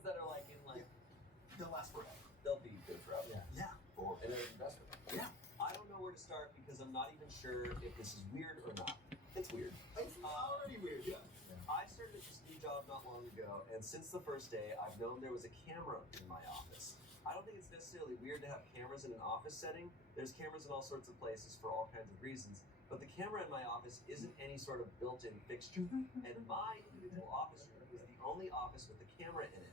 ones that are like in like They'll last forever. they'll be good forever. Yeah. And an investment. Yeah. I don't know where to start because I'm not even sure if this is weird or not. It's weird. It's already weird, yeah. I started at this new job not long ago, and since the first day, I've known there was a camera in my office. I don't think it's necessarily weird to have cameras in an office setting. There's cameras in all sorts of places for all kinds of reasons. But the camera in my office isn't any sort of built-in fixture. And my individual office room is the only office with a camera in it.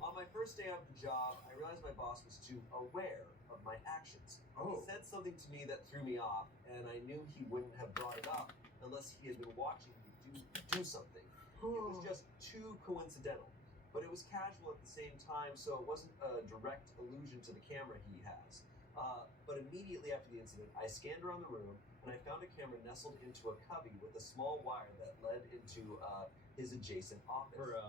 On my first day of the job, I realized my boss was too aware of my actions. Oh. He said something to me that threw me off, and I knew he wouldn't have brought it up unless he had been watching me do something. It was just too coincidental. But it was casual at the same time, so it wasn't a direct allusion to the camera he has. But immediately after the incident, I scanned around the room, and I found a camera nestled into a cubby with a small wire that led into his adjacent office. Bro.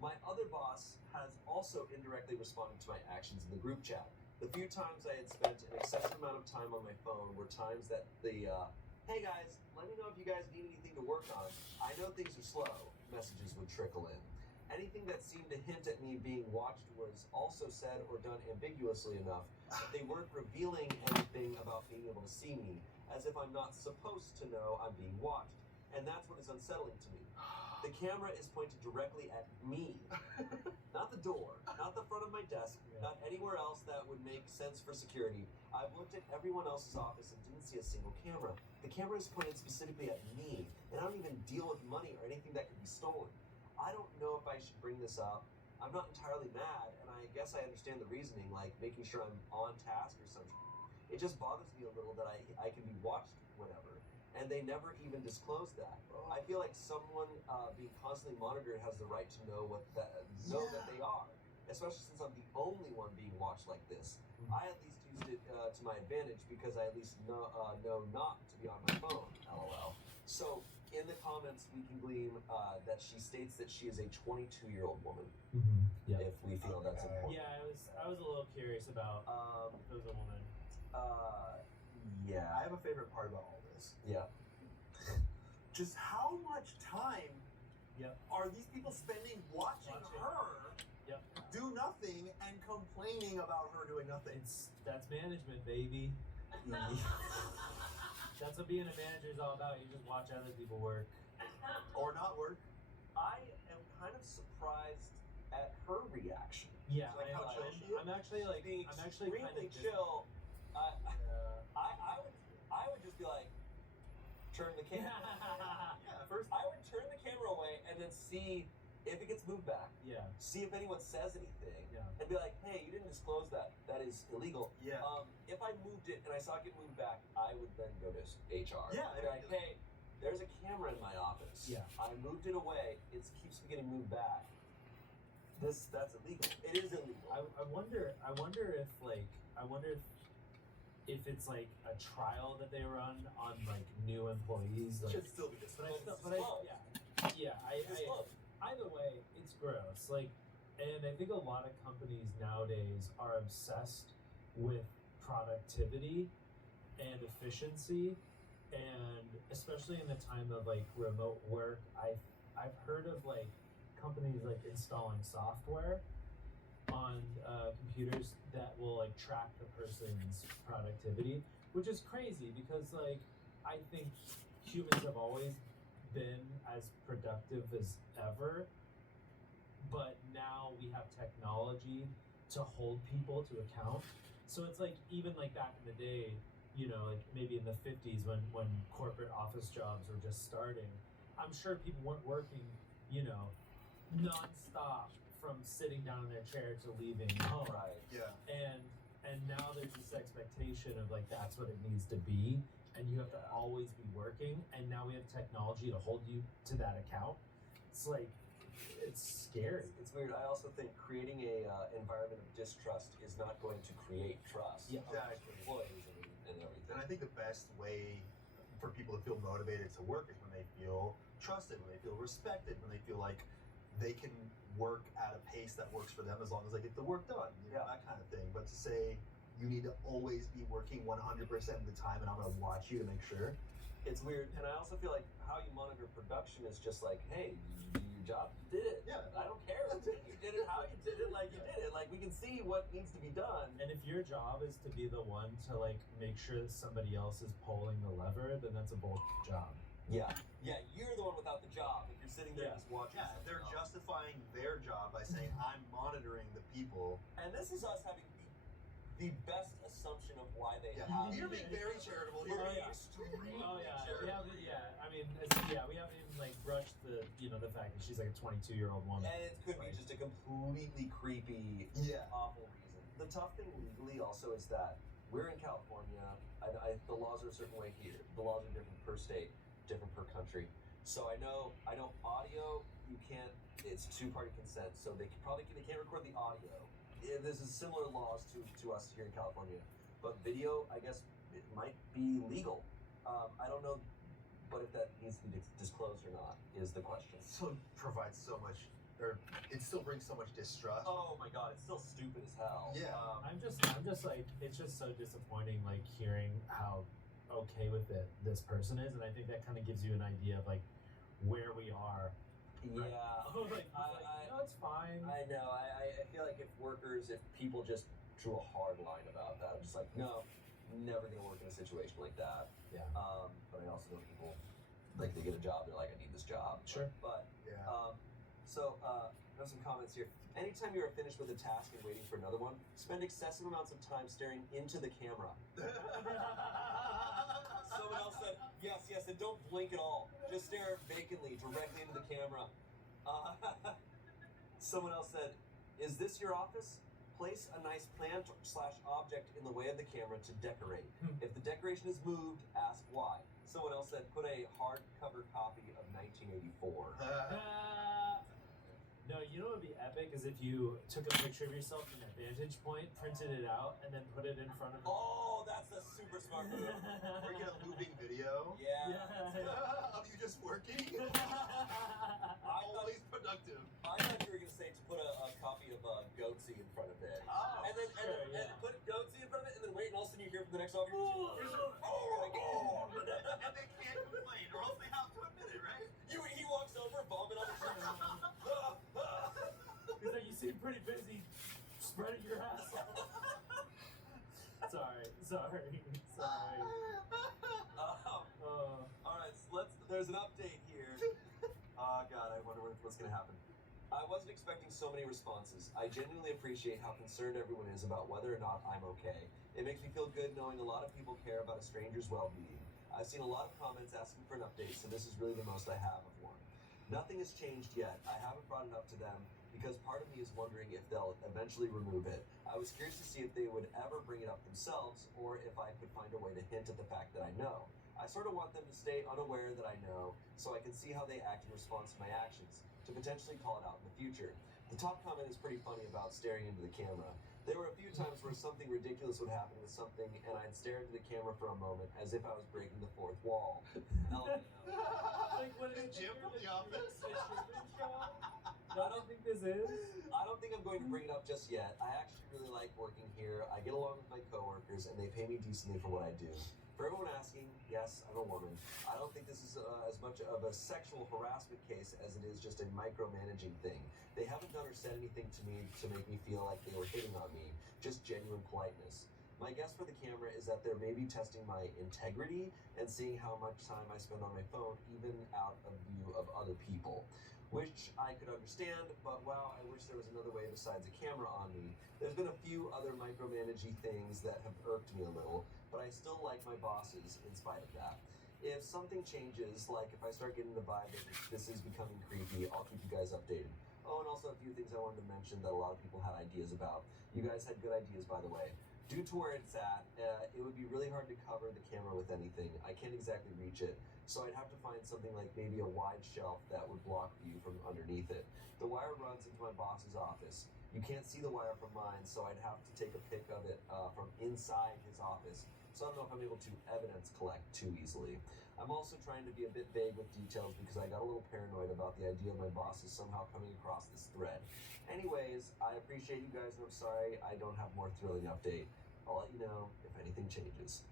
My other boss has also indirectly responded to my actions in the group chat. The few times I had spent an excessive amount of time on my phone were times that the hey guys, let me know if you guys need anything to work on. I know things are slow. Messages would trickle in. Anything that seemed to hint at me being watched was also said or done ambiguously enough that they weren't revealing anything about being able to see me, as if I'm not supposed to know I'm being watched. And that's what is unsettling to me. The camera is pointed directly at me, not the door, not the front of my desk, not anywhere else that would make sense for security. I've looked at everyone else's office and didn't see a single camera. The camera is pointed specifically at me, and I don't even deal with money or anything that could be stolen. I don't know if I should bring this up. I'm not entirely mad, and I guess I understand the reasoning, like making sure I'm on task or something. It just bothers me a little that I can be watched whenever, and they never even disclose that. I feel like someone being constantly monitored has the right to know that they are, especially since I'm the only one being watched like this. I at least used it to my advantage because I at least know not to be on my phone. LOL. So in the comments, we can glean that she states that she is a 22-year-old woman. Yeah. If we feel that's important. Yeah, I was a little curious about if it was a woman. Yeah. I have a favorite part about all this. Yeah. Just how much time Yep. are these people spending watching her Yep. do nothing and complaining about her doing nothing? That's management, baby. That's what being a manager is all about. You just watch other people work. Or not work. I am kind of surprised at her reaction. Yeah, Like how chill she is? I'm actually like Being I'm actually kind extremely of chill. Yeah. I would just be like, turn the camera. Yeah, first. I would turn the camera away and then see if it gets moved back. Yeah. See if anyone says anything. Yeah. And be like, hey, you didn't disclose that. That is illegal. Yeah. If I moved it and I saw it get moved back, I would then go to HR. Yeah, Be like, hey, there's a camera in my office. Yeah. I moved it away. It keeps me getting moved back. That's illegal. It is illegal. I wonder if it's like a trial that they run on like new employees. Like, Should still be disclosed. Either way, it's gross. Like, and I think a lot of companies nowadays are obsessed with productivity and efficiency, and especially in the time of like remote work, I've heard of like companies like installing software on computers that will like track the person's productivity, which is crazy because like I think humans have always been as productive as ever, but now we have technology to hold people to account. So it's like even like back in the day, you know, like maybe in the 50s when corporate office jobs were just starting, I'm sure people weren't working, you know, nonstop from sitting down in their chair to leaving home. Right. Yeah. And now there's this expectation of like that's what it needs to be, and you have to always be working. And now we have technology to hold you to that account. It's like it's scary. It's weird. I also think creating a environment of distrust is not going to create trust. Yeah. Exactly. Employees and everything. And I think the best way for people to feel motivated to work is when they feel trusted, when they feel respected, when they feel like they can work at a pace that works for them as long as they get the work done, you know, that kind of thing. But to say you need to always be working 100% of the time and I'm going to watch you to make sure. It's weird. And I also feel like how you monitor production is just like, hey, you did your job, you did it. Yeah. I don't care. You did it can see what needs to be done. And if your job is to be the one to like make sure that somebody else is pulling the lever, then that's a bullshit job. Yeah, you're the one without the job. If you're sitting there Yeah. just watching. Yeah, they're something else. justifying their job by saying, I'm monitoring the people. And this is us having the best assumption of why they Yeah, have. you're being very charitable We're here. Oh, yeah. extremely Oh yeah, we charitable. haven't. Yeah, I mean, we haven't even like brushed the the fact that she's like a 22-year-old woman. And it could be just a completely creepy, Yeah. awful reason. The tough thing legally also is that we're in California. The laws are a certain way here. The laws are different per state, different per country. So I know audio, you can't. It's two-party consent, so they can't record the audio. This is similar laws to us here in California, but video, I guess, it might be legal. I don't know, but if that needs to be disclosed or not is the question. It still provides so much, or it still brings so much distrust. Oh my God, it's still stupid as hell. Yeah. I'm just like, it's just so disappointing, like hearing how okay with it this person is, and I think that kind of gives you an idea of like where we are. Yeah. Like, no, it's fine. I know. I feel like if people just drew a hard line about that, I'm just like, no, never gonna work in a situation like that. Yeah. But I also know people, like, they get a job, they're like, I need this job. Sure. But, Yeah. there's some comments here. Anytime you are finished with a task and waiting for another one, spend excessive amounts of time staring into the camera. Someone else said, yes, and don't blink at all. Just stare vacantly, directly into the camera. Someone else said, is this your office? Place a nice plant / object in the way of the camera to decorate. If the decoration is moved, ask why. Someone else said, put a hardcover copy of 1984. No, you know what would be epic is if you took a picture of yourself from that vantage point, printed it out, and then put it in front of. Oh, that's a super smart move. Or you get a looping video Yeah. of you just working. Always productive. I thought you were going to say to put a copy of Goatsy in front of it. Oh, And then sure, put Goatsy in front of it, and then wait, and all of a sudden you hear from the next officer. And they can't complain, or else they have to admit it, right? He walks over, vomit on his shirt. He's like, you seem pretty busy spreading your ass out. Sorry. All right, so there's an update here. Oh God, I wonder what's gonna happen. I wasn't expecting so many responses. I genuinely appreciate how concerned everyone is about whether or not I'm okay. It makes me feel good knowing a lot of people care about a stranger's well-being. I've seen a lot of comments asking for an update, so this is really the most I have of one. Nothing has changed yet. I haven't brought it up to them because part of me is wondering if they'll eventually remove it. I was curious to see if they would ever bring it up themselves or if I could find a way to hint at the fact that I know. I sort of want them to stay unaware that I know so I can see how they act in response to my actions, to potentially call it out in the future. The top comment is pretty funny about staring into the camera. There were a few times where something ridiculous would happen with something and I'd stare into the camera for a moment as if I was breaking the fourth wall. LMAO. Like what The Jim from The Office. The Truman Show? I don't think this is. I don't think I'm going to bring it up just yet. I actually really like working here. I get along with my coworkers and they pay me decently for what I do. For everyone asking, yes, I'm a woman. I don't think this is as much of a sexual harassment case as it is just a micromanaging thing. They haven't done or said anything to me to make me feel like they were hitting on me, just genuine politeness. My guess for the camera is that they're maybe testing my integrity and seeing how much time I spend on my phone, even out of view of other people. Which I could understand, but wow, I wish there was another way besides a camera on me. There's been a few other micromanaging things that have irked me a little, but I still like my bosses in spite of that. If something changes, like if I start getting the vibe that this is becoming creepy, I'll keep you guys updated. Oh, and also a few things I wanted to mention that a lot of people had ideas about. You guys had good ideas, by the way. Due to where it's at, it would be really hard to cover the camera with anything. I can't exactly reach it, so I'd have to find something like maybe a wide shelf that would block view from underneath it. The wire runs into my boss's office. You can't see the wire from mine, so I'd have to take a pic of it from inside his office. So I don't know if I'm able to evidence collect too easily. I'm also trying to be a bit vague with details because I got a little paranoid about the idea of my bosses somehow coming across this thread. Anyways, I appreciate you guys, and I'm sorry I don't have more thrilling update. I'll let you know if anything changes.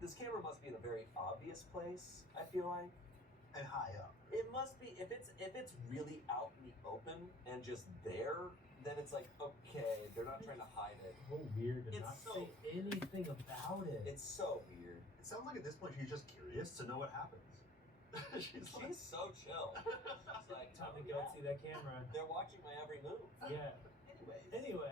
This camera must be in a very obvious place, I feel like. And high up. It must be, if it's really out in the open and just there, then it's like, okay, they're not trying to hide it. So weird to It's not so- say anything about it. It's so weird. It sounds like at this point she's just curious to know what happens. she's like, She's so chill. She's like, Time to oh, go yeah, see that camera. they're watching my every move. Yeah. Anyways. Anyway,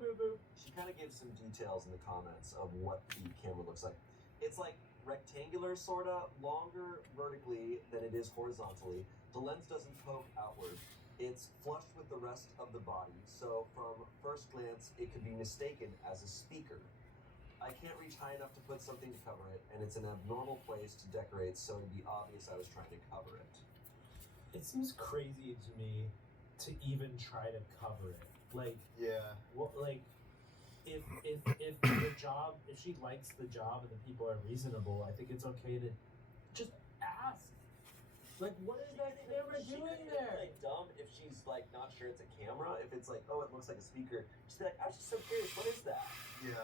boo boo. She kind of gives some details in the comments of what the camera looks like. It's like rectangular, sort of, longer vertically than it is horizontally. The lens doesn't poke outward. It's flush with the rest of the body, so from first glance, it could be mistaken as a speaker. I can't reach high enough to put something to cover it, and it's an abnormal place to decorate, so it'd be obvious I was trying to cover it. It seems crazy to me to even try to cover it. Like, yeah. what? Like, if the job, if she likes the job and the people are reasonable, I think it's okay to just ask. Like, what is that camera She doing could be, there? like, dumb if she's like not sure it's a camera. If it's like, oh, it looks like a speaker, just be like, I was just so curious, what is that? Yeah.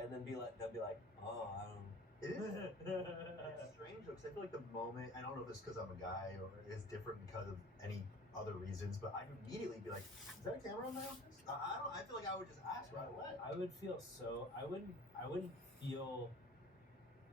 And then they'll be like, oh, I don't. It is. It's strange because I feel like the moment, I don't know if it's because I'm a guy or it's different because of any other reasons, but I'd immediately be like, is that a camera in my office? I feel like I would just ask right away. I would feel so. I wouldn't feel.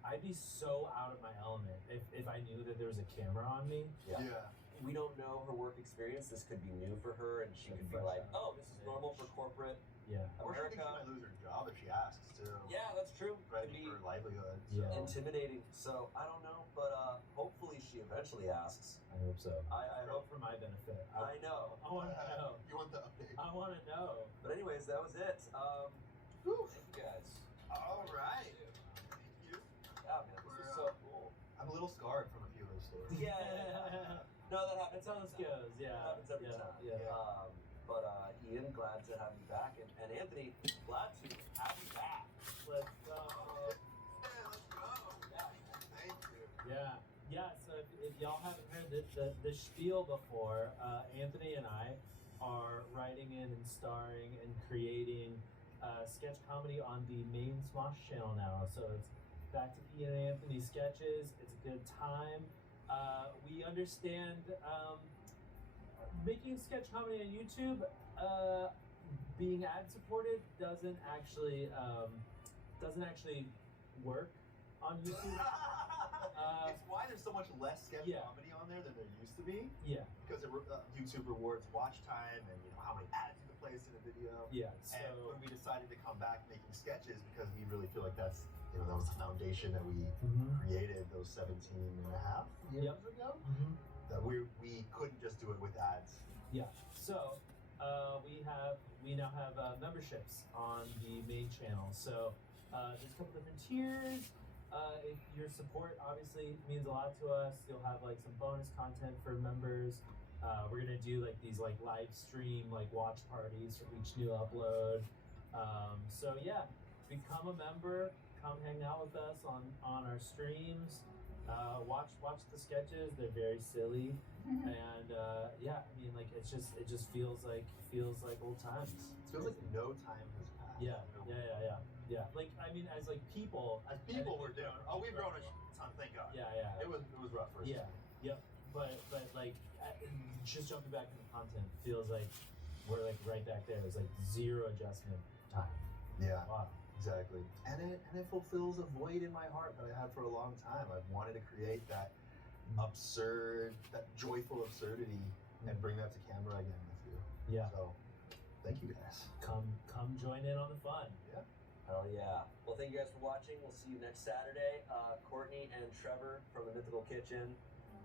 I'd be so out of my element if I knew that there was a camera on me. Yeah. Yeah. We don't know her work experience. This could be new for her, and she could be Fresh like, out. oh, this is normal for corporate Yeah. Or she thinks she America. might lose her job if she asks too. Yeah, that's true. Right, Could be for her livelihood. Yeah. intimidating. So I don't know, but hopefully she eventually asks. I hope so. I hope. For my benefit. I know. I want to know. You want the update? I want to know. But anyways, that was it. Whew. Thank you guys. All right. Thank you. Yeah, man, this was so cool. I'm a little scarred from a few of those stories. Yeah. No, that happens. That's how this goes. Yeah. That happens every yeah, time. Yeah. But Ian, glad to have you back, and Anthony, glad to have you back. Let's go. Yeah, let's go. Yeah, man. Thank you. Yeah. Yeah. So if y'all haven't heard the spiel before, Anthony and I are writing in and starring and creating sketch comedy on the main Smosh channel now. So it's back to Ian and Anthony sketches. It's a good time. We understand making sketch comedy on YouTube, being ad supported doesn't actually work on YouTube. It's why there's so much less sketch Yeah. comedy on there than there used to be. Yeah, Because YouTube rewards watch time and how many ads you can place in a video. yeah. And So when we decided to come back making sketches because we really feel like that's that was the foundation that we created those 17 and a half years ago. That we couldn't just do it with ads. Yeah. So we now have memberships on the main channel. So there's a couple different tiers. If your support obviously means a lot to us. You'll have like some bonus content for members. We're gonna do like these like live stream like watch parties for each new upload. So yeah, become a member. Come hang out with us on our streams. Watch the sketches. They're very silly, and yeah, I mean like it just feels like old times. It feels like no time has passed. Yeah. Like I mean, as like people, As people were doing. Oh, we've grown a ton. Thank God. Yeah. It was rough first. Yeah. Yep. But like just jumping back to the content feels like we're like right back there. It's like zero adjustment time. Yeah. Wow. Exactly. And it fulfills a void in my heart that I had for a long time. I've wanted to create that absurd, that joyful absurdity and bring that to camera again with you. Yeah. So thank you guys. Come join in on the fun. Hell yeah. Well, thank you guys for watching. We'll see you next Saturday. Courtney and Trevor from the Mythical Kitchen.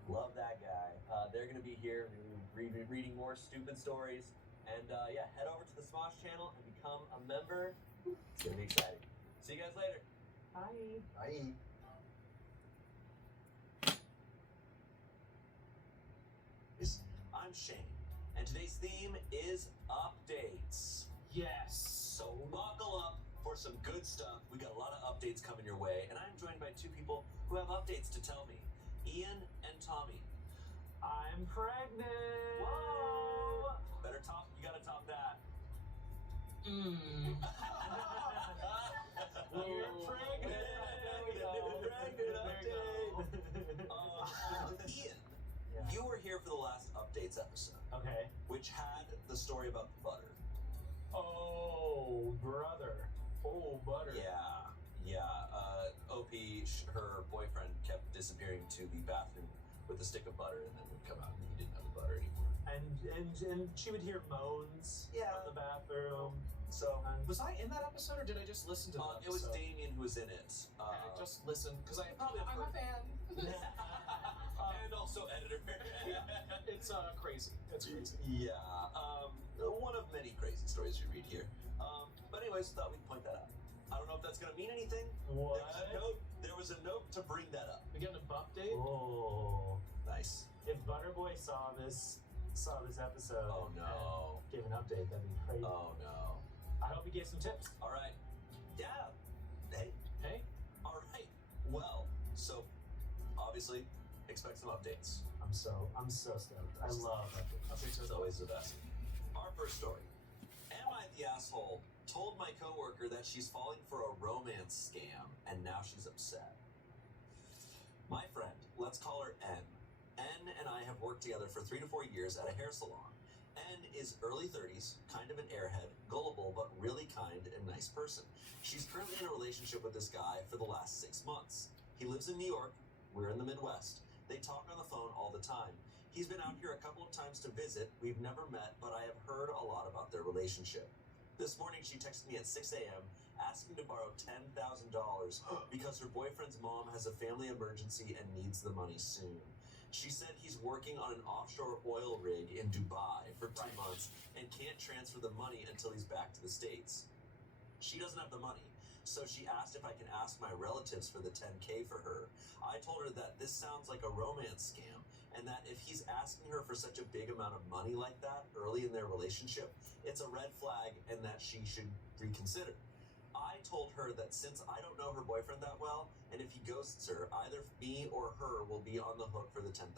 Love that guy. They're going to be here reading more stupid stories. And yeah, head over to the Smosh channel and become a member. It's going to be exciting. See you guys later. Bye. Bye. I'm Shane, and today's theme is updates. Yes. So buckle up for some good stuff. We got a lot of updates coming your way, and I'm joined by two people who have updates to tell me. Ian and Tommy. I'm pregnant. Whoa! Better top. You gotta top that. We're pregnant. Ian, Yeah. you were here for the last updates episode. Okay. which had the story about the butter. Oh, brother. Oh, butter. Yeah. OP, her boyfriend, kept disappearing to the bathroom with a stick of butter, and then would come out and he didn't have the butter anymore. And she would hear moans from the bathroom. So Was I in that episode, or did I just listen to that it was episode? Damien who was in it. Okay, I just listened because I'm probably a heard- fan. and also editor. It's crazy. It's crazy. Yeah, one of many crazy stories you read here. But anyways, thought we'd point that out. I don't know if that's gonna mean anything. What? There was a note to bring that up. We getting a buff date? Oh. Nice. If Butterboy saw this episode Oh no. and gave an update, that'd be crazy. Oh no. I hope he gave some tips. All right. Yeah. Hey. Hey, All right. Well, so obviously expect some updates. I'm so stoked. I love updates. It's always the best. Our first story. Am I the asshole? Told my coworker that she's falling for a romance scam, and now she's upset. My friend, let's call her N. N and I have worked together for 3 to 4 years at a hair salon. N is early 30s, kind of an airhead, gullible, but really kind and nice person. She's currently in a relationship with this guy for the last 6 months. He lives in New York. We're in the Midwest. They talk on the phone all the time. He's been out here a couple of times to visit. We've never met, but I have heard a lot about their relationship. This morning, she texted me at 6 a.m. asking to borrow $10,000 because her boyfriend's mom has a family emergency and needs the money soon. She said he's working on an offshore oil rig in Dubai for 2 months and can't transfer the money until he's back to the States. She doesn't have the money, so she asked if I can ask my relatives for the $10K for her. I told her that this sounds like a romance scam, and that if he's asking her for such a big amount of money like that early in their relationship, it's a red flag and that she should reconsider. I told her that since I don't know her boyfriend that well, and if he ghosts her, either me or her will be on the hook for the $10,000.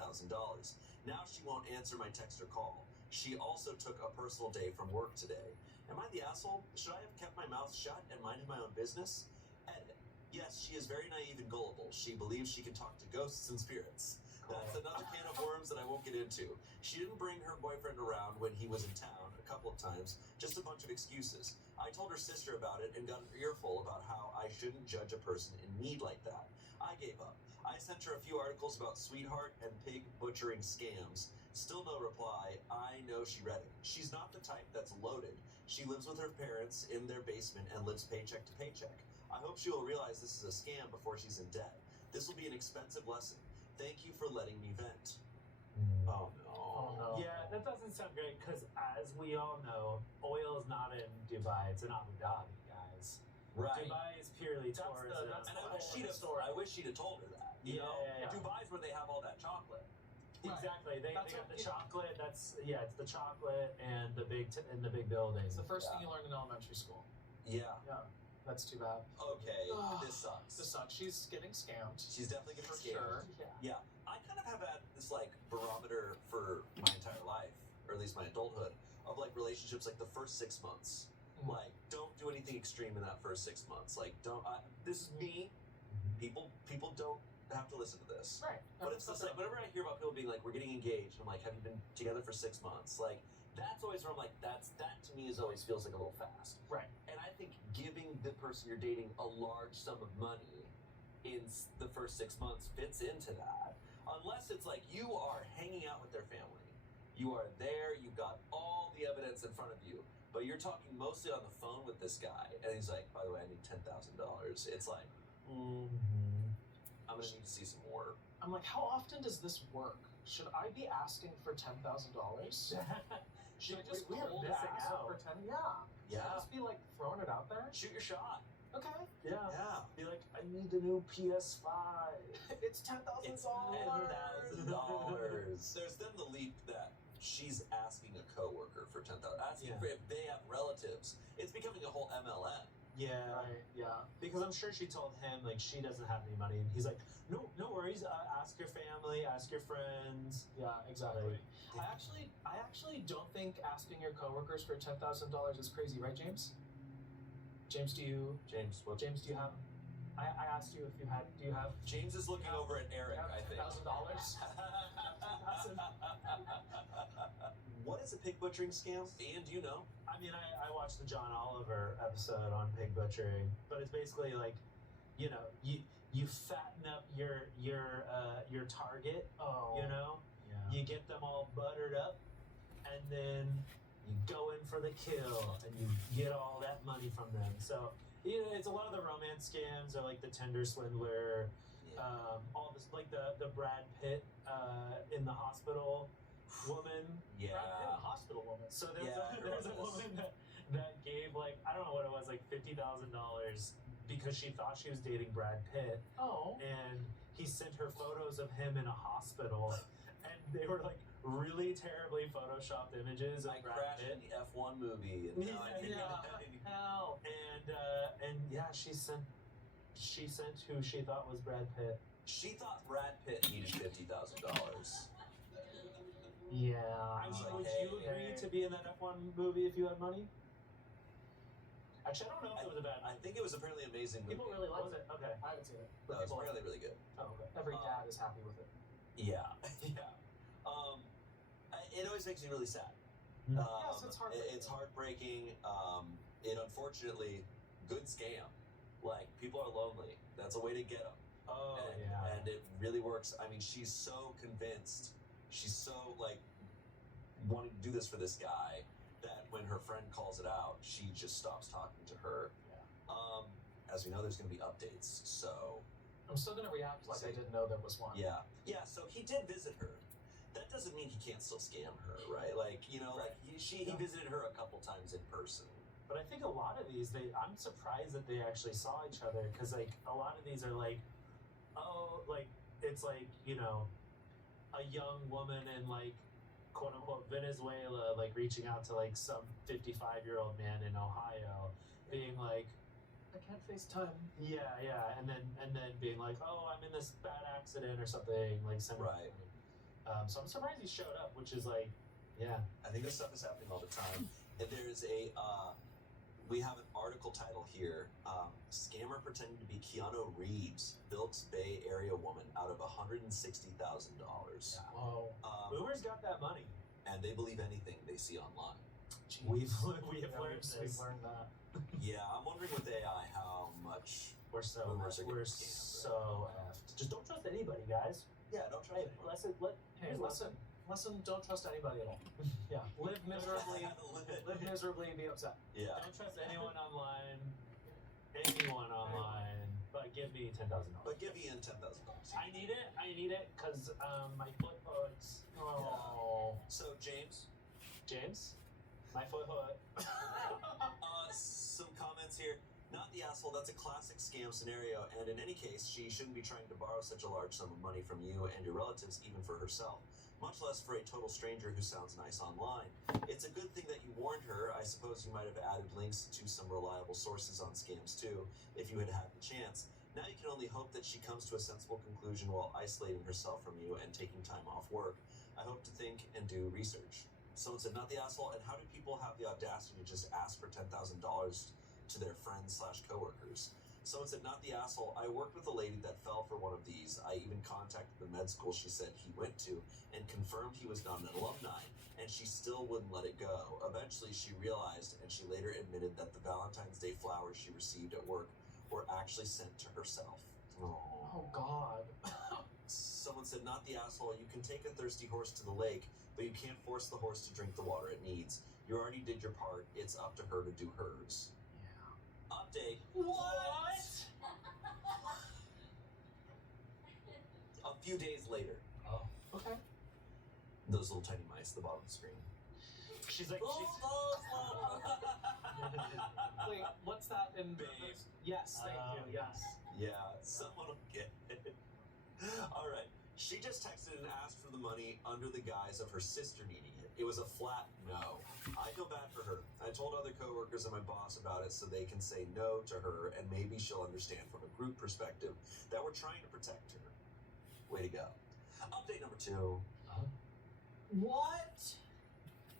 Now she won't answer my text or call. She also took a personal day from work today. Am I the asshole? Should I have kept my mouth shut and minded my own business? Edit. Yes, she is very naive and gullible. She believes she can talk to ghosts and spirits. That's another can of worms that I won't get into. She didn't bring her boyfriend around when he was in town a couple of times, just a bunch of excuses. I told her sister about it and got an earful about how I shouldn't judge a person in need like that. I gave up. I sent her a few articles about sweetheart and pig butchering scams. Still no reply. I know she read it. She's not the type that's loaded. She lives with her parents in their basement and lives paycheck to paycheck. I hope she will realize this is a scam before she's in debt. This will be an expensive lesson. Thank you for letting me vent. Oh no. Oh, no. Yeah, that doesn't sound great because, as we all know, oil is not in Dubai; it's in Abu Dhabi, guys. Right. Dubai is purely That's the- tourism. that's And the I wish whole she'd have. story. I wish she'd have told her that. You know, Yeah. Dubai's where they have all that chocolate. Right. Exactly. They That's got what- the chocolate. It's the chocolate and the big building. It's the first Yeah. thing you learn in elementary school. Yeah. Yeah, that's too bad. Okay. Ugh. This sucks. This sucks. She's getting scammed. She's definitely getting For scared. sure. Yeah. Yeah, I kind of have had this like barometer for my entire life, or at least my adulthood, of like relationships. Like the first 6 months, Mhm. like don't do anything extreme in that first 6 months. Like don't. This is me. People don't have to listen to this. Right. But it's just like whenever I hear about people being like, "We're getting engaged," I'm like, "Have you been together for 6 months?" Like that's always where I'm like, that to me is always feels like a little fast. Right. And I think giving the person you're dating a large sum of money in the first 6 months fits into that. Unless it's like you are hanging out with their family, you are there, you've got all the evidence in front of you, but you're talking mostly on the phone with this guy, and he's like, "By the way, I need $10,000." It's like, I'm gonna need to see some more. I'm like, how often does this work? Should I be asking for $10,000? Should I just We are cold missing ask out. for 10? Yeah. Should I Yeah. just be like throwing it out there? Shoot your shot. Okay. Yeah. Yeah. Be like, I need the new PS5. It's $10,000. It's $10,000. There's then the leap that she's asking a coworker for $10,000, asking Yeah. for if they have relatives. It's becoming a whole MLM. Yeah. Right. Yeah. Because I'm sure she told him like she doesn't have any money, and he's like, no worries. Ask your family, ask your friends. Yeah. Exactly. Like- I actually don't think asking your coworkers for $10,000 is crazy, right, James? James, do you have? I asked you if you had. Do you have? James is looking over at Eric, I think. $10,000. What is a pig butchering scam? Ian, do you know? I mean, I watched the John Oliver episode on pig butchering, but it's basically like, you know, you fatten up your target, Oh. you know, Yeah. you get them all buttered up, and then you go in for the kill, and you get all that money from them. So, you know, it's a lot of the romance scams, or like the Tinder swindler, all this, like the Brad Pitt in the hospital woman. Yeah. Brad Pitt, hospital woman. So there was Yeah, I heard there was a about this. woman that gave, like, I don't know what it was, like $50,000 because she thought she was dating Brad Pitt, Oh. and he sent her photos of him in a hospital, and they were like really terribly photoshopped images of I Brad crashed Pitt. in the F1 movie, and now I Yeah. can't Hell. And yeah, she sent who she thought was Brad Pitt. She thought Brad Pitt needed $50,000. Yeah. I I was mean, like, would hey, you agree hey. to be in that F1 movie if you had money? Actually, I don't know if it was a bad I movie. think it was a fairly amazing movie. People really like Was it. it? Okay. I haven't seen it. No, But it's people like really, it. really good. Oh, okay. Every dad is happy with it. Yeah, yeah. It always makes me really sad. Hmm. Yes, it's heartbreaking. It's heartbreaking. It unfortunately, good scam. Like, people are lonely. That's a way to get them. Oh, and, yeah. and it really works. I mean, she's so convinced. She's so, like, wanting to do this for this guy that when her friend calls it out, she just stops talking to her. Yeah. As we know, there's going to be updates. So, I'm still gonna react like I didn't know there was one. yeah. Yeah, so he did visit her. That doesn't mean he can't still scam her, right? Like, you know, like he visited her a couple times in person. But I think a lot of these, I'm surprised that they actually saw each other, because like a lot of these are like, oh, like it's like, you know, a young woman in like quote unquote Venezuela, like reaching out to like some 55-year-old man in Ohio, being like, I can't FaceTime. yeah, and then being like, oh, I'm in this bad accident or something, like sending Right. So I'm surprised he showed up, which is like, yeah. I think this stuff is happening all the time. And there's we have an article title here. Scammer pretending to be Keanu Reeves, Bilks Bay area woman out of $160,000. Whoa. Boomers got that money. And they believe anything they see online. Jeez. We have Yeah, learned this. We've learned that. Yeah, I'm wondering with AI how much. We're so Boomers are we're getting scammed, so effed. Just don't trust anybody, guys. Yeah, don't trust Hey, anyone. Hey, listen, don't trust anybody at all. Yeah. Live miserably. Live miserably and be upset. Yeah. Don't trust anyone online. But give me $10,000. But give Ian $10,000. I need it, because my foot hurts. Oh, So, James, James, my foot hurt. some comments here. Not the asshole, that's a classic scam scenario, and in any case, she shouldn't be trying to borrow such a large sum of money from you and your relatives, even for herself. Much less for a total stranger who sounds nice online. It's a good thing that you warned her. I suppose you might have added links to some reliable sources on scams too, if you had had the chance. Now you can only hope that she comes to a sensible conclusion while isolating herself from you and taking time off work. I hope to think and do research. Someone said, not the asshole, and how do people have the audacity to just ask for $10,000 to their friends/coworkers? Someone said, not the asshole, I worked with a lady that fell for one of these. I even contacted the med school she said he went to and confirmed he was not an alumni, and she still wouldn't let it go. Eventually she realized, and she later admitted that the Valentine's Day flowers she received at work were actually sent to herself. Oh God. Someone said, not the asshole, you can take a thirsty horse to the lake, but you can't force the horse to drink the water it needs. You already did your part, it's up to her to do hers. Yeah. Update. What? A few days later, Oh. Okay. those little tiny mice at the bottom of the screen. She's like, Wait, what's that in? Babe. Yes, thank you. Yes. Yeah, someone will get it. All right. She just texted and asked for the money under the guise of her sister needing it. It was a flat no. I feel bad for her. I told other coworkers and my boss about it so they can say no to her and maybe she'll understand from a group perspective that we're trying to protect her. Way to go. Update number 2. What?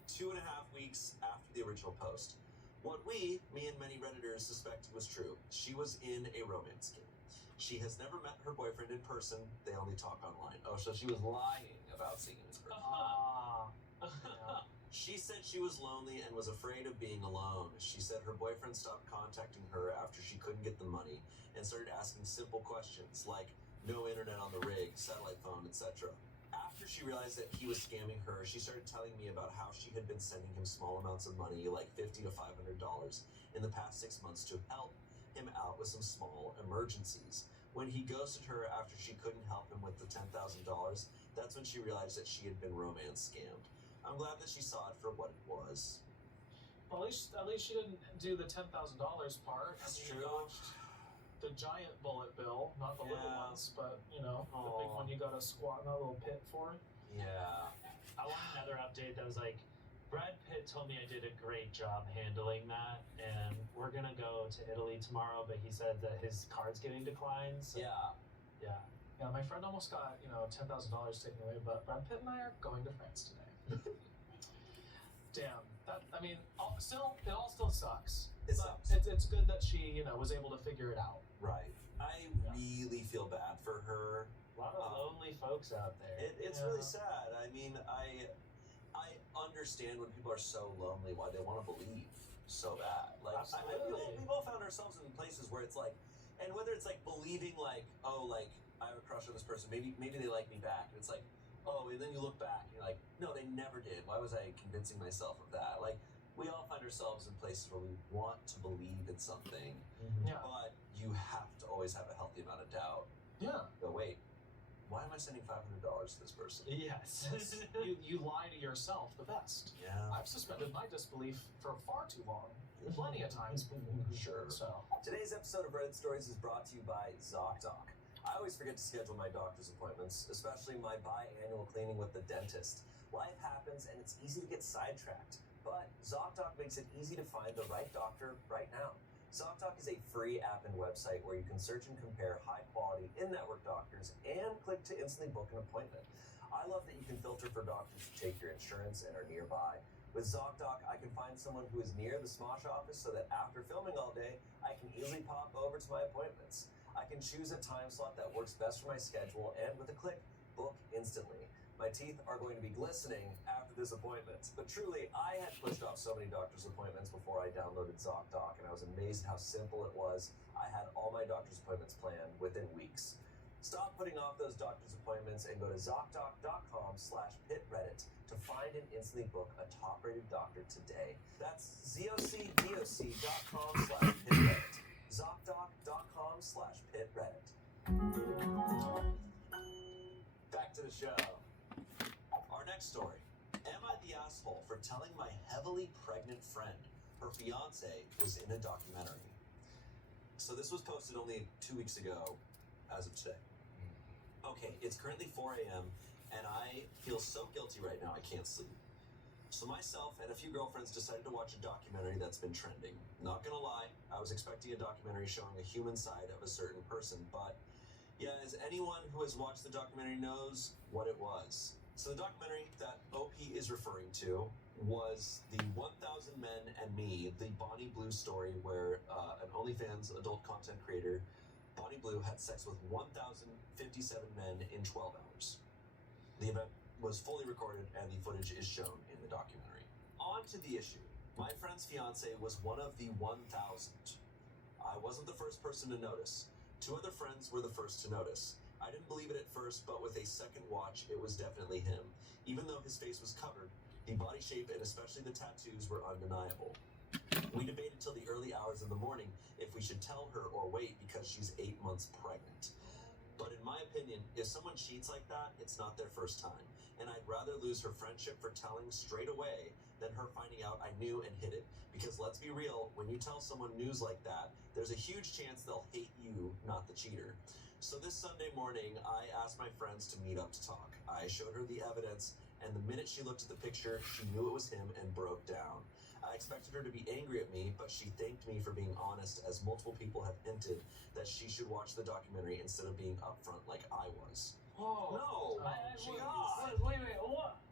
2.5 weeks after the original post. What me and many Redditors suspected was true. She was in a romance scam. She has never met her boyfriend in person. They only talk online. Oh, so she was lying about seeing him in person. Ah. Yeah. She said she was lonely and was afraid of being alone. She said her boyfriend stopped contacting her after she couldn't get the money and started asking simple questions like no internet on the rig, satellite phone, etc. After she realized that he was scamming her, she started telling me about how she had been sending him small amounts of money, like $50 to $500, in the past 6 months to help him out with some small emergencies. When he ghosted her after she couldn't help him with the $10,000, that's when she realized that she had been romance scammed. I'm glad that she saw it for what it was. Well, at least she didn't do the $10,000 part. That's I mean, true. you dodged the giant bullet bill, not the little Yeah. ones, but the big Aw. one you got to squat in that little pit for. Yeah. I want another update that was like, Brad Pitt told me I did a great job handling that, and we're gonna go to Italy tomorrow, but he said that his card's getting declined. So, Yeah. yeah. Yeah, my friend almost got $10,000 taken away, but Brad Pitt and I are going to France today. Damn, it all still sucks. It But sucks. It's good that she was able to figure it out. Right. I really feel bad for her. A lot of lonely folks out there. It's Yeah. really sad. I mean, I understand when people are so lonely why they want to believe so bad. Like Absolutely. we've all found ourselves in places where it's like, and whether it's like believing like, oh, like I have a crush on this person, maybe they like me back, and it's like, oh, and then you look back and you're like, no, they never did. Why was I convincing myself of that? Like we all find ourselves in places where we want to believe in something, Yeah. but you have to always have a healthy amount of doubt. Yeah. Go, wait, why am I sending $500 to this person? Yes. you lie to yourself the best. Yeah. I've suspended my disbelief for far too long. Plenty of times before. Sure. So, Today's episode of Reddit Stories is brought to you by ZocDoc. I always forget to schedule my doctor's appointments, especially my biannual cleaning with the dentist. Life happens and it's easy to get sidetracked, but ZocDoc makes it easy to find the right doctor right now. ZocDoc is a free app and website where you can search and compare high-quality in-network doctors and click to instantly book an appointment. I love that you can filter for doctors who take your insurance and are nearby. With ZocDoc, I can find someone who is near the Smosh office so that after filming all day, I can easily pop over to my appointments. I can choose a time slot that works best for my schedule and with a click, book instantly. My teeth are going to be glistening after this appointment. But truly, I had pushed off so many doctor's appointments before I downloaded ZocDoc, and I was amazed how simple it was. I had all my doctor's appointments planned within weeks. Stop putting off those doctor's appointments and go to ZocDoc.com/pitreddit to find and instantly book a top-rated doctor today. That's ZocDoc.com/pitreddit. ZocDoc.com/pitreddit. Back to the show. Our next story. Am I the asshole for telling my heavily pregnant friend her fiance was in a documentary? So this was posted only 2 weeks ago as of today. Okay, it's currently 4 a.m. and I feel so guilty right now I can't sleep. So myself and a few girlfriends decided to watch a documentary that's been trending. Not gonna lie, I was expecting a documentary showing a human side of a certain person, but yeah, as anyone who has watched the documentary knows what it was. So the documentary that OP is referring to was the 1000 Men and Me, the Bonnie Blue story, where an OnlyFans adult content creator, Bonnie Blue, had sex with 1,057 men in 12 hours. The event was fully recorded and the footage is shown in the documentary. On to the issue. My friend's fiance was one of the 1,000. I wasn't the first person to notice. 2 other friends were the first to notice. I didn't believe it at first, but with a second watch, it was definitely him. Even though his face was covered, the body shape and especially the tattoos were undeniable. We debated till the early hours of the morning if we should tell her or wait because she's 8 months pregnant. But in my opinion, if someone cheats like that, it's not their first time. And I'd rather lose her friendship for telling straight away than her finding out I knew and hid it. Because let's be real, when you tell someone news like that, there's a huge chance they'll hate you, not the cheater. So this Sunday morning, I asked my friends to meet up to talk. I showed her the evidence, and the minute she looked at the picture, she knew it was him and broke down. I expected her to be angry at me, but she thanked me for being honest, as multiple people have hinted that she should watch the documentary instead of being upfront like I was. Oh No! God. Wait.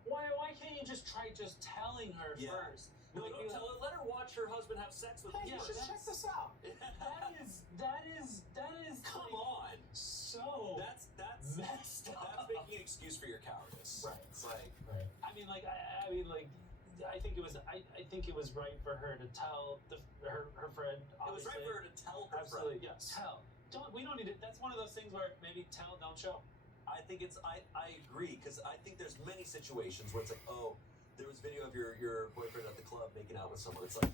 Why can't you just try telling her Yeah. first? No, Like, don't tell her. Let her watch her husband have sex with hey, you. you should check this out. That is Come like, on! so That's messed up. That's making an excuse for your cowardice. Right. It's like, Right. I mean, like, I think it was right for her to tell her friend. It was right obviously. for her to tell her Absolutely, friend. yes. We don't need it. That's one of those things where maybe tell, don't show. I think I agree, because I think there's many situations where it's like, oh, there was video of your boyfriend at the club making out with someone. It's like,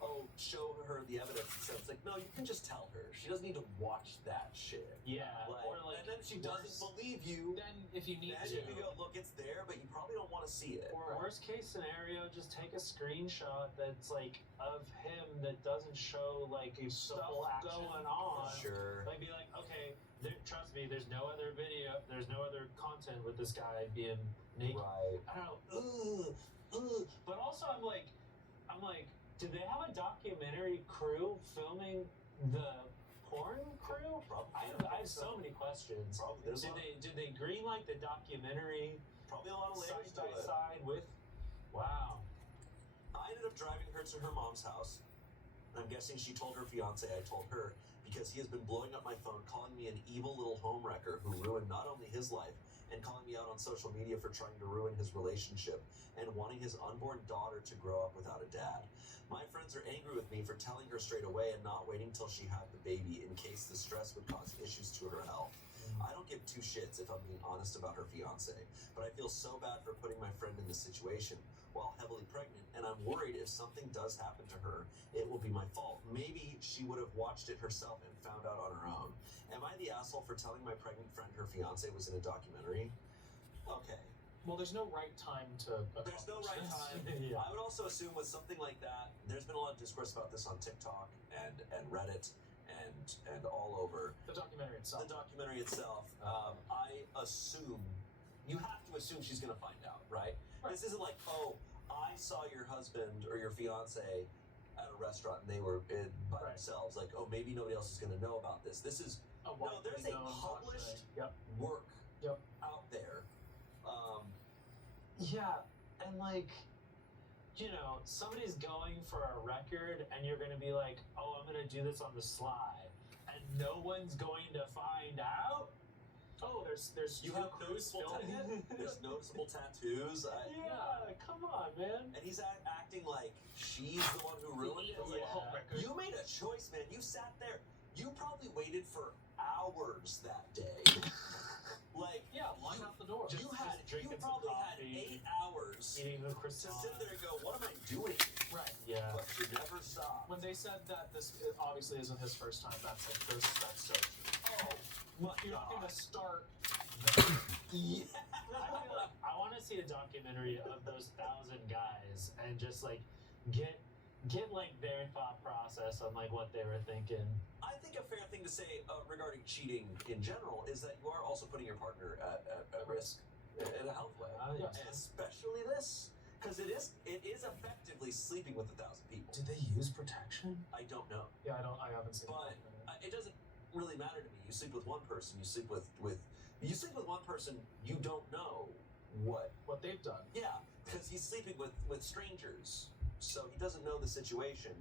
oh, show her the evidence. It's like, no, you can just tell her. She doesn't need to watch that shit. Yeah, or and then if she doesn't believe you, Then if you need then to, you can go, look, it's there, but you probably don't want to see it. Or worst case scenario, just take a screenshot that's like of him that doesn't show like a stuff going on. Sure. Like be like, okay, trust me, there's no other video, there's no other content with this guy being naked. Right. I don't know. But also, I'm like, do they have a documentary crew filming the porn crew? Probably. I have so many questions. Probably. There's Did they greenlight the documentary probably a lot of layers side to by it. side with? Wow. I ended up driving her to her mom's house. I'm guessing she told her fiance I told her, because he has been blowing up my phone, calling me an evil little homewrecker who ruined not only his life, and calling me out on social media for trying to ruin his relationship, and wanting his unborn daughter to grow up without a dad. My friends are angry with me for telling her straight away and not waiting till she had the baby in case the stress would cause issues to her health. I don't give two shits if I'm being honest about her fiance, but I feel so bad for putting my friend in this situation while heavily pregnant, and I'm worried if something does happen to her, it will be my fault. Maybe she would have watched it herself and found out on her own. Am I the asshole for telling my pregnant friend her fiance was in a documentary? Okay. well, there's no right time to. There's no right time. Yeah. I would also assume with something like that, there's been a lot of discourse about this on TikTok and Reddit and all over. The documentary itself. The documentary itself, I assume, you have to assume she's going to find out, right? This isn't like, oh, I saw your husband or your fiance at a restaurant and they were by themselves. Like, oh, maybe nobody else is going to know about this. This is, there's a published work out there. Yeah, and like, somebody's going for a record, and you're gonna be like, "Oh, I'm gonna do this on the sly," and no one's going to find out. Oh, there's You have noticeable there's noticeable tattoos. Yeah, come on, man. And he's acting like she's the one who ruined it. Like, Yeah. you made a choice, man. You sat there. You probably waited for hours that day. Like, line out the door. you drinking some probably had coffee, 8 hours eating a to croissant. sit there and go, what am I doing? Right. Yeah. But you never stopped. When they said that this obviously isn't his first time, that's so true. Oh, my You're not God. gonna start. Yeah. I feel like I want to see a documentary of those 1,000 guys and just like get like their thought process on like what they were thinking. I think a fair thing to say regarding cheating in general is that you are also putting your partner at risk in a health way. Yes. And especially this, because it is effectively sleeping with 1,000 people. Do they use protection? I don't know, Yeah, I haven't seen but it. it doesn't really matter to me. You sleep with one person. You sleep with one person. You don't know what. What they've done. Yeah, because he's sleeping with strangers, so he doesn't know the situation,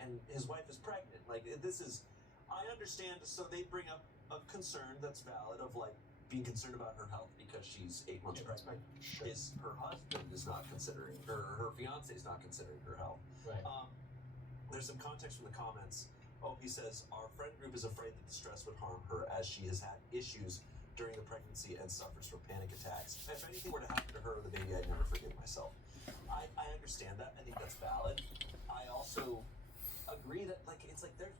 and his wife is pregnant. Like, this is, I understand. So they bring up a concern that's valid of like being concerned about her health because she's 8 months pregnant. Sure. Her husband is not considering her fiance is not considering her health. Right. There's some context from the comments. Opie says our friend group is afraid that the stress would harm her as she has had issues during the pregnancy and suffers from panic attacks. If anything were to happen to her or the baby, I'd never forgive myself. I understand that. I think that's valid. I also agree that like it's like there's